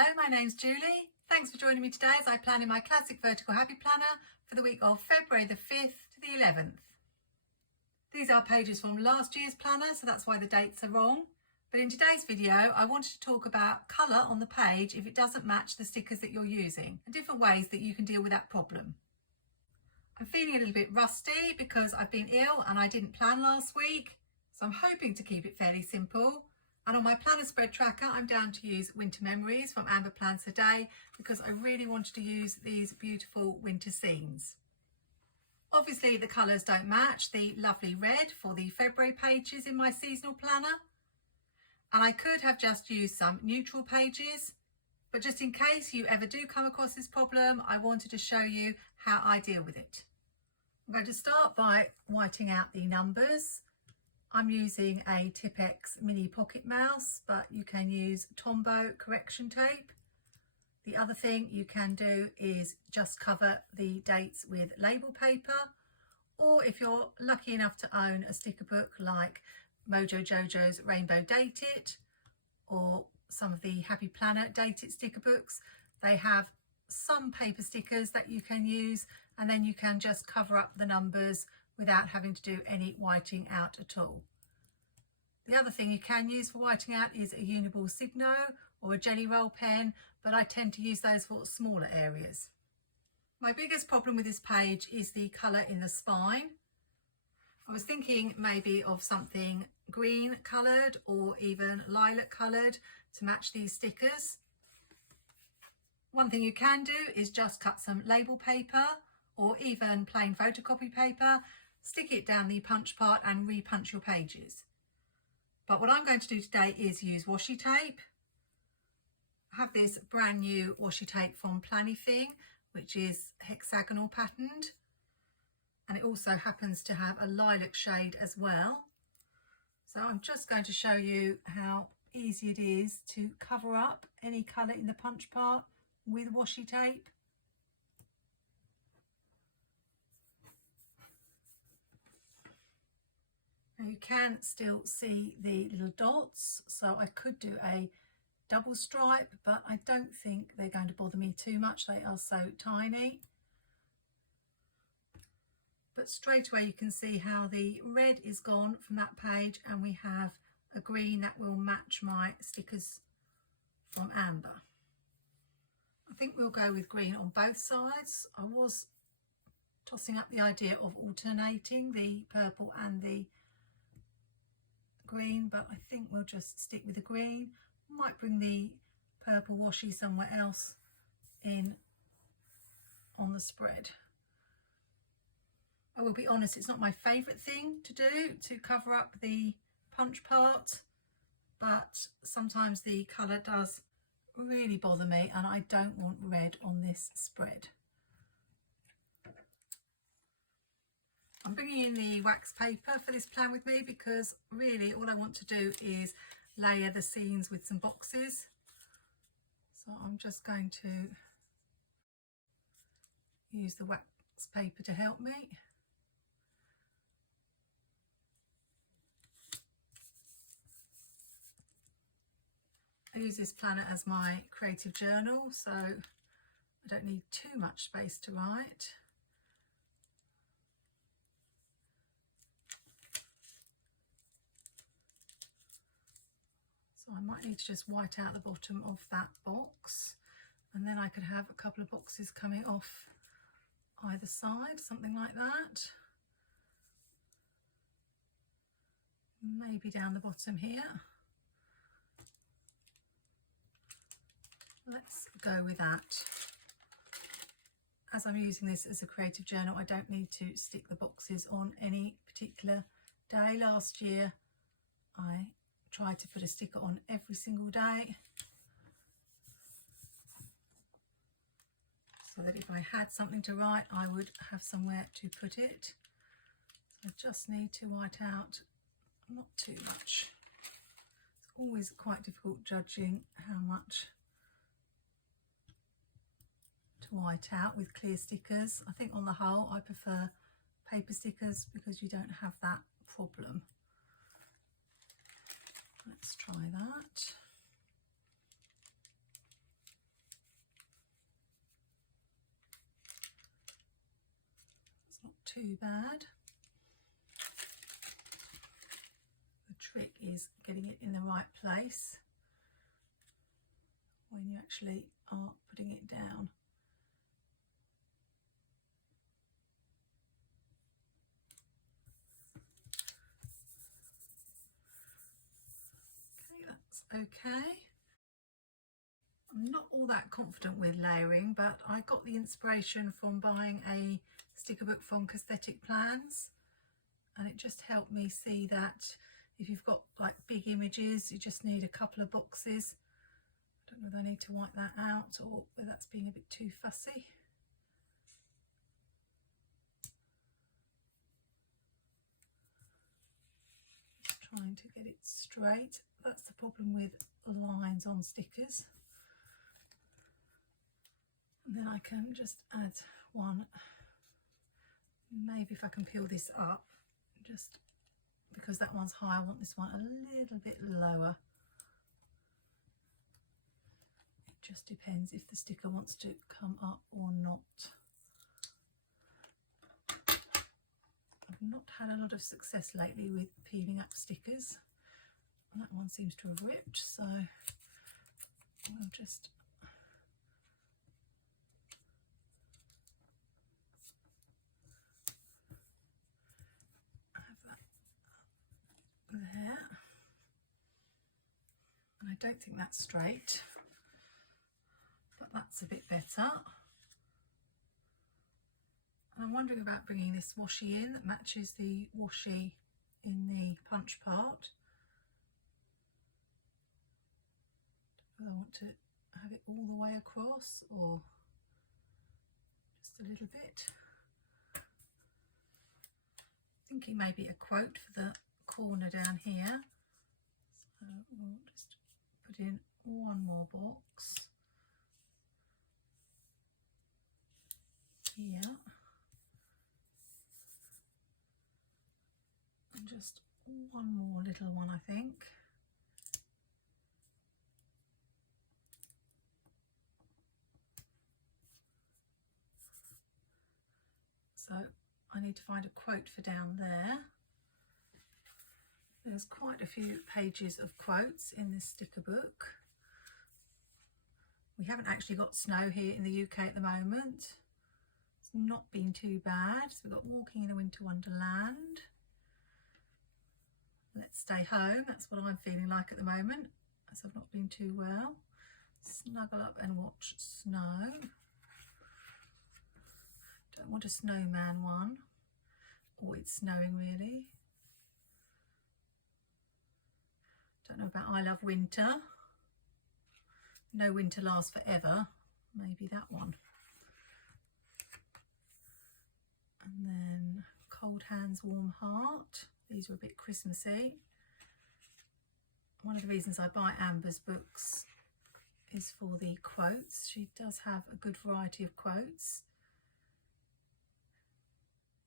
Hello, my name's Julie. Thanks for joining me today as I plan in my classic vertical happy planner for the week of February the 5th to the 11th. These are pages from last year's planner, so that's why the dates are wrong. But in today's video, I wanted to talk about colour on the page if it doesn't match the stickers that you're using and different ways that you can deal with that problem. I'm feeling a little bit rusty because I've been ill and I didn't plan last week, so I'm hoping to keep it fairly simple. And on my planner spread tracker, I'm down to use Winter Memories from Amber Plans a Day because I really wanted to use these beautiful winter scenes. Obviously the colours don't match the lovely red for the February pages in my seasonal planner. And I could have just used some neutral pages, but just in case you ever do come across this problem, I wanted to show you how I deal with it. I'm going to start by whiting out the numbers. I'm using a Tipp-Ex mini pocket mouse, but you can use Tombow correction tape. The other thing you can do is just cover the dates with label paper, or if you're lucky enough to own a sticker book like Mojo Jojo's Rainbow Date It or some of the Happy Planner Date It sticker books, they have some paper stickers that you can use, and then you can just cover up the numbers without having to do any whiting out at all. The other thing you can use for whiting out is a Uniball Signo or a Jelly Roll pen, but I tend to use those for smaller areas. My biggest problem with this page is the colour in the spine. I was thinking maybe of something green coloured or even lilac coloured to match these stickers. One thing you can do is just cut some label paper or even plain photocopy paper, stick it down the punch part and re-punch your pages. But what I'm going to do today is use washi tape. I have this brand new washi tape from plannertips, which is hexagonal patterned, and it also happens to have a lilac shade as well. So I'm just going to show you how easy it is to cover up any colour in the punch part with washi tape. Now you can still see the little dots, so I could do a double stripe, but I don't think they're going to bother me too much. They are so tiny. But straight away you can see how the red is gone from that page, and we have a green that will match my stickers from Amber. I think we'll go with green on both sides. I was tossing up the idea of alternating the purple and the green, but I think we'll just stick with the green. Might bring the purple washi somewhere else in on the spread. I will be honest, it's not my favourite thing to do, to cover up the punch part, but sometimes the colour does really bother me and I don't want red on this spread. I'm bringing in the wax paper for this plan with me because really all I want to do is layer the scenes with some boxes. So I'm just going to use the wax paper to help me. I use this planner as my creative journal, so I don't need too much space to write. So I might need to just white out the bottom of that box, and then I could have a couple of boxes coming off either side, something like that. Maybe down the bottom here. Let's go with that. As I'm using this as a creative journal, I don't need to stick the boxes on any particular day. Last year I tried to put a sticker on every single day so that if I had something to write I would have somewhere to put it. So I just need to white out not too much. It's always quite difficult judging how much to white out with clear stickers. I think on the whole I prefer paper stickers because you don't have that problem. Let's try that. too bad. The trick is getting it in the right place when you actually are putting it down. Okay, that's okay. I'm not all that confident with layering, but I got the inspiration from buying a sticker book from Aesthetic Plans, and it just helped me see that if you've got like big images, you just need a couple of boxes. I don't know whether I need to wipe that out or whether that's being a bit too fussy. Just trying to get it straight. That's the problem with lines on stickers. And then I can just add one. Maybe if I can peel this up, just because that one's high, I want this one a little bit lower. It just depends if the sticker wants to come up or not. I've not had a lot of success lately with peeling up stickers. And that one seems to have ripped, so we'll just there, and I don't think that's straight, but that's a bit better. And I'm wondering about bringing this washi in that matches the washi in the punch part. I want to have it all the way across or just a little bit. Thinking maybe a quote for the corner down here, so we'll just put in one more box here and just one more little one, I think. So I need to find a quote for down there. There's quite a few pages of quotes in this sticker book. We haven't actually got snow here in the UK at the moment. It's not been too bad. So we've got Walking in a Winter Wonderland. Let's Stay Home. That's what I'm feeling like at the moment, as I've not been too well. Snuggle Up and Watch Snow. Don't want a snowman one. Oh, it's snowing really. Don't know about I Love Winter. No Winter Lasts Forever. Maybe that one. And then Cold Hands, Warm Heart. These are a bit Christmassy. One of the reasons I buy Amber's books is for the quotes. She does have a good variety of quotes.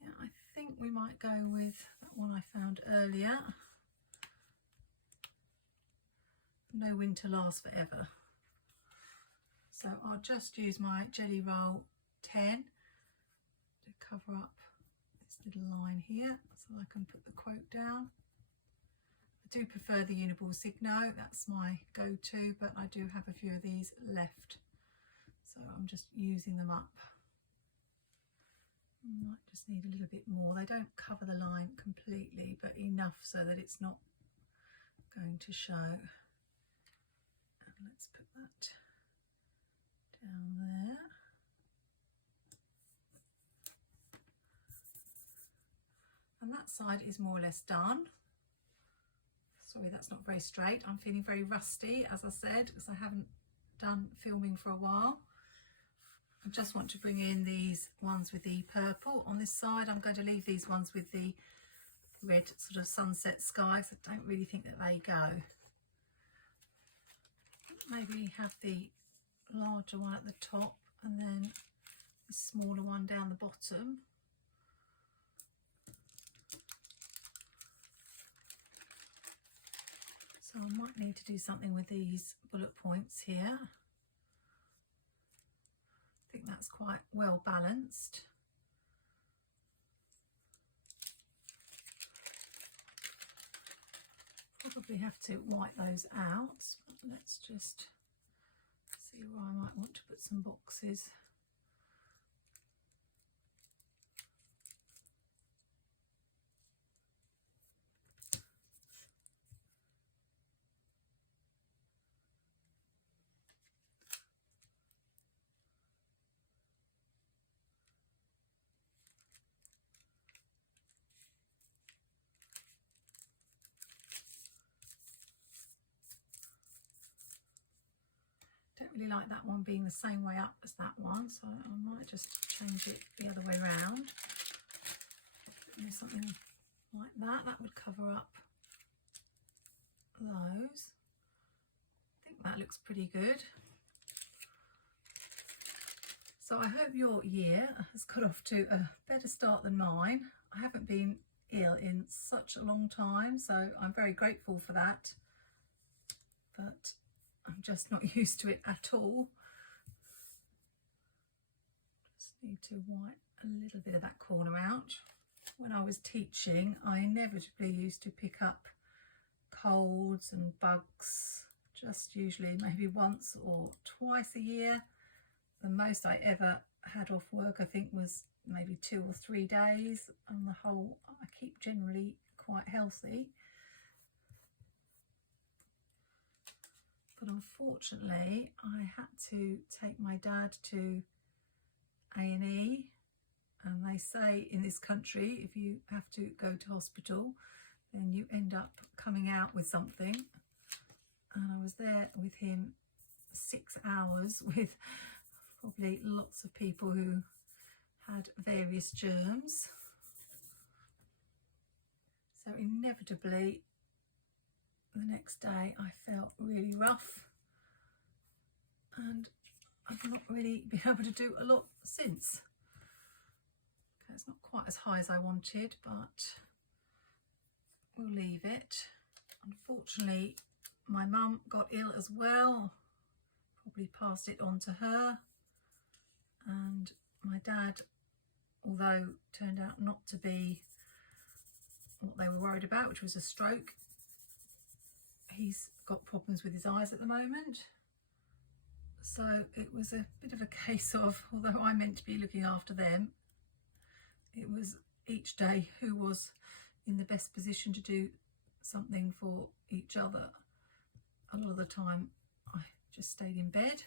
Yeah, I think we might go with that one I found earlier. No Winter Lasts Forever. So I'll just use my Jelly Roll 10 to cover up this little line here so I can put the quote down. I do prefer the Uniball Signo, that's my go-to, but I do have a few of these left, so I'm just using them up. I might just need a little bit more. They don't cover the line completely, but enough so that it's not going to show. Let's put that down there. And that side is more or less done. Sorry, that's not very straight. I'm feeling very rusty, as I said, because I haven't done filming for a while. I just want to bring in these ones with the purple on this side. I'm going to leave these ones with the red sort of sunset sky, because I don't really think that they go. Maybe have the larger one at the top and then the smaller one down the bottom. So I might need to do something with these bullet points here. I think that's quite well balanced. Probably have to white those out. Let's just see where I might want to put some boxes. Don't really like that one being the same way up as that one, so I might just change it the other way around. Something like that, that would cover up those. I think that looks pretty good. So I hope your year has got off to a better start than mine. I haven't been ill in such a long time, so I'm very grateful for that. But I'm just not used to it at all. Just need to wipe a little bit of that corner out. When I was teaching, I inevitably used to pick up colds and bugs, just usually maybe once or twice a year. The most I ever had off work, I think, was maybe 2 or 3 days. On the whole, I keep generally quite healthy. But unfortunately, I had to take my dad to A&E, and they say in this country, if you have to go to hospital, then you end up coming out with something. And I was there with him 6 hours with probably lots of people who had various germs. So inevitably, the next day I felt really rough, and I've not really been able to do a lot since. Okay, it's not quite as high as I wanted, but we'll leave it. Unfortunately, my mum got ill as well, probably passed it on to her, and my dad, although turned out not to be what they were worried about, which was a stroke, he's got problems with his eyes at the moment. So it was a bit of a case of, although I meant to be looking after them, it was each day who was in the best position to do something for each other. A lot of the time I just stayed in bed,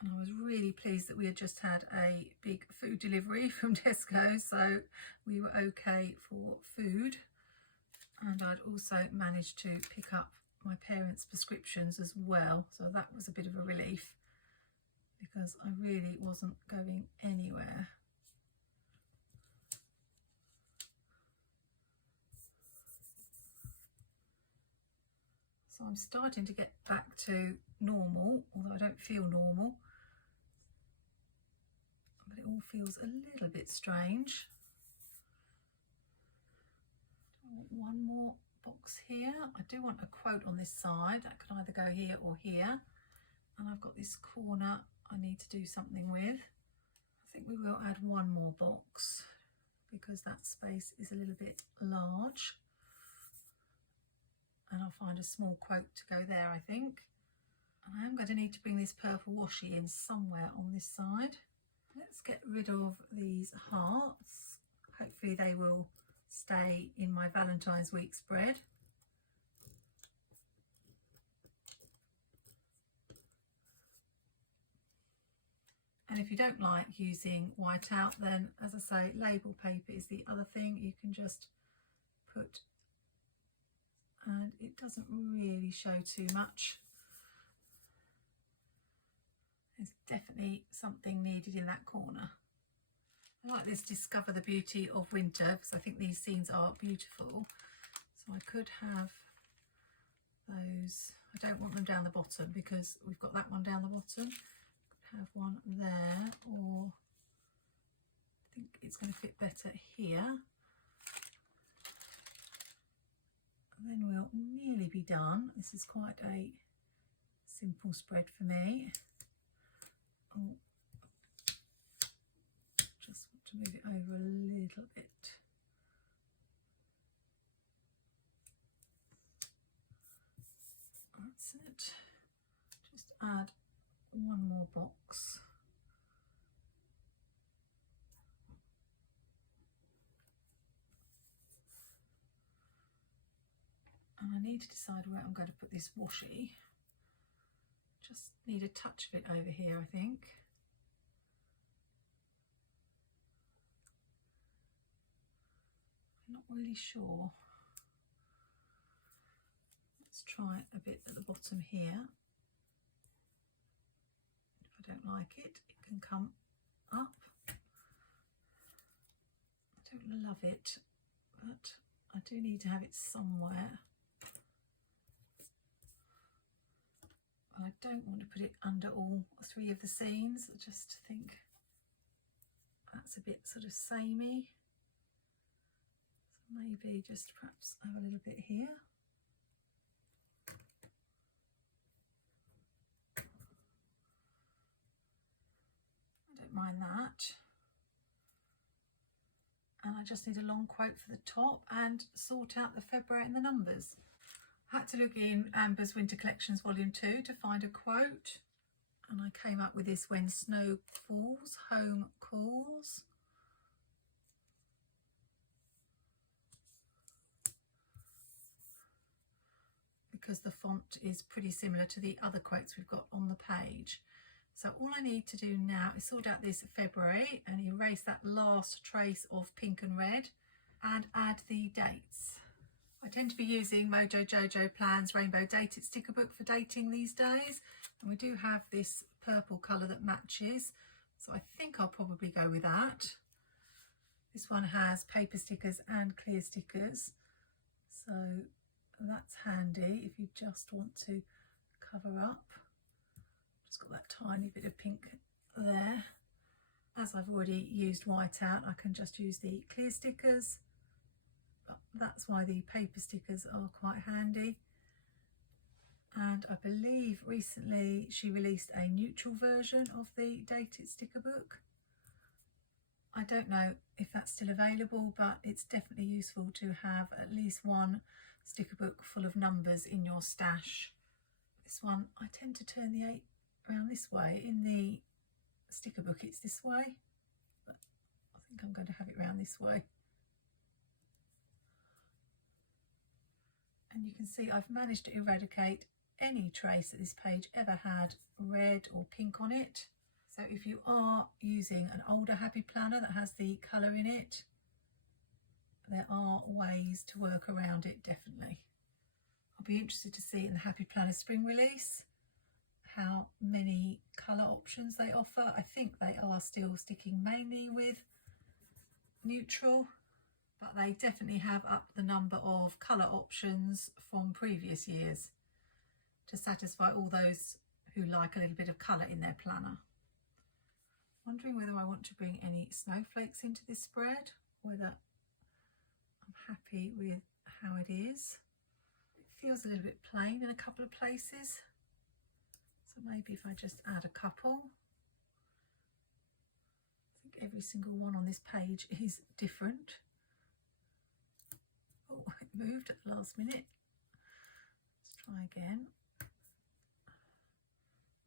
and I was really pleased that we had just had a big food delivery from Tesco, so we were okay for food. And I'd also managed to pick up my parents' prescriptions as well, so that was a bit of a relief, because I really wasn't going anywhere. So I'm starting to get back to normal, although I don't feel normal. But it all feels a little bit strange. I want one more box here. I do want a quote on this side. That could either go here or here. And I've got this corner I need to do something with. I think we will add one more box because that space is a little bit large. And I'll find a small quote to go there, I think. And I am going to need to bring this purple washi in somewhere on this side. Let's get rid of these hearts. Hopefully they will stay in my Valentine's week spread. And if you don't like using whiteout, then as I say, label paper is the other thing you can just put, and it doesn't really show too much. There's definitely something needed in that corner. I like this Discover the Beauty of Winter because I think these scenes are beautiful. So I could have those. I don't want them down the bottom because we've got that one down the bottom. Could have one there, or I think it's going to fit better here. And then we'll nearly be done. This is quite a simple spread for me. Oh, just want to move it over a little bit. just add one more box. And I need to decide where I'm going to put this washi. Just need a touch of it over here, I think. I'm not really sure. Let's try a bit at the bottom here. If I don't like it, it can come up. I don't love it, but I do need to have it somewhere. I don't want to put it under all three of the scenes. I just think that's a bit sort of samey. So maybe just perhaps have a little bit here. I don't mind that. And I just need a long quote for the top and sort out the February and the numbers. I had to look in Amber's Winter Collections Volume 2 to find a quote, and I came up with this: when snow falls, home calls. Because the font is pretty similar to the other quotes we've got on the page. So all I need to do now is sort out this February and erase that last trace of pink and red and add the dates. I tend to be using Mojo Jojo Plan's Rainbow Dated sticker book for dating these days, and we do have this purple colour that matches, so I think I'll probably go with that. This one has paper stickers and clear stickers, so that's handy if you just want to cover up. Just got that tiny bit of pink there. As I've already used white out, I can just use the clear stickers. That's why the paper stickers are quite handy. And I believe recently she released a neutral version of the dated sticker book. I don't know if that's still available, but it's definitely useful to have at least one sticker book full of numbers in your stash. This one, I tend to turn the 8 around this way. In the sticker book it's this way, but I think I'm going to have it around this way. And you can see I've managed to eradicate any trace that this page ever had red or pink on it. So if you are using an older Happy Planner that has the colour in it, there are ways to work around it, definitely. I'll be interested to see in the Happy Planner spring release how many colour options they offer. I think they are still sticking mainly with neutral, but they definitely have upped the number of colour options from previous years to satisfy all those who like a little bit of colour in their planner. Wondering whether I want to bring any snowflakes into this spread, whether I'm happy with how it is. It feels a little bit plain in a couple of places, so maybe if I just add a couple. I think every single one on this page is different. Oh, it moved at the last minute. Let's try again.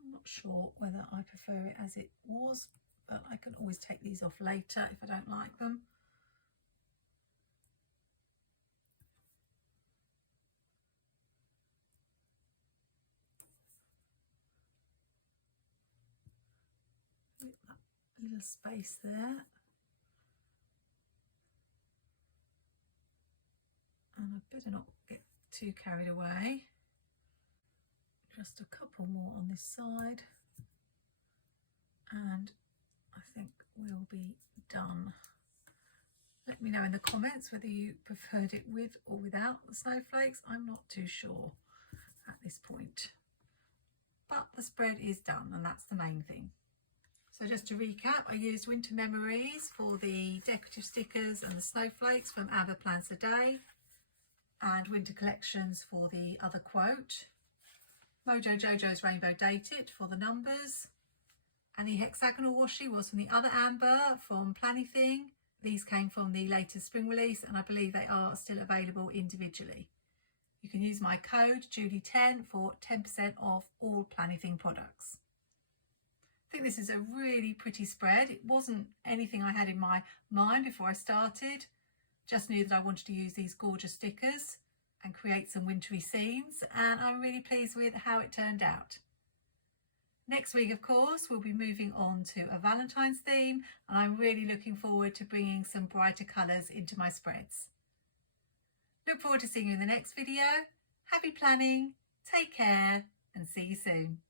I'm not sure whether I prefer it as it was, but I can always take these off later if I don't like them. That little space there. And I better not get too carried away. Just a couple more on this side, and I think we'll be done. Let me know in the comments whether you preferred it with or without the snowflakes. I'm not too sure at this point, but the spread is done and that's the main thing. So just to recap, I used Winter Memories for the decorative stickers and the snowflakes from Amber Plans a Day, and Winter Collections for the other quote. Mojo Jojo's Rainbow Dated for the numbers, and the hexagonal washi was from the other Amber from Planning. These came from the latest spring release, and I believe they are still available individually. You can use my code Julie10 for 10% off all Plannything products. I think this is a really pretty spread. It wasn't anything I had in my mind before I started. Just knew that I wanted to use these gorgeous stickers and create some wintry scenes, and I'm really pleased with how it turned out. Next week, of course, we'll be moving on to a Valentine's theme, and I'm really looking forward to bringing some brighter colours into my spreads. Look forward to seeing you in the next video. Happy planning, take care, and see you soon.